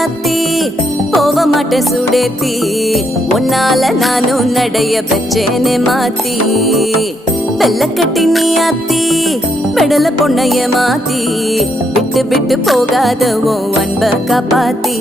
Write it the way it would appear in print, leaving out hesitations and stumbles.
ராசாத்தி போக மாட்டேன் சுடேத்தி உன்னால நானும் நடைய பெற்றேனே மாத்தி வெள்ள கட்டி நீ ஆத்தி பெடல பொண்ணைய மாத்தி விட்டு விட்டு போகாத உன் அன்ப காப்பாத்தி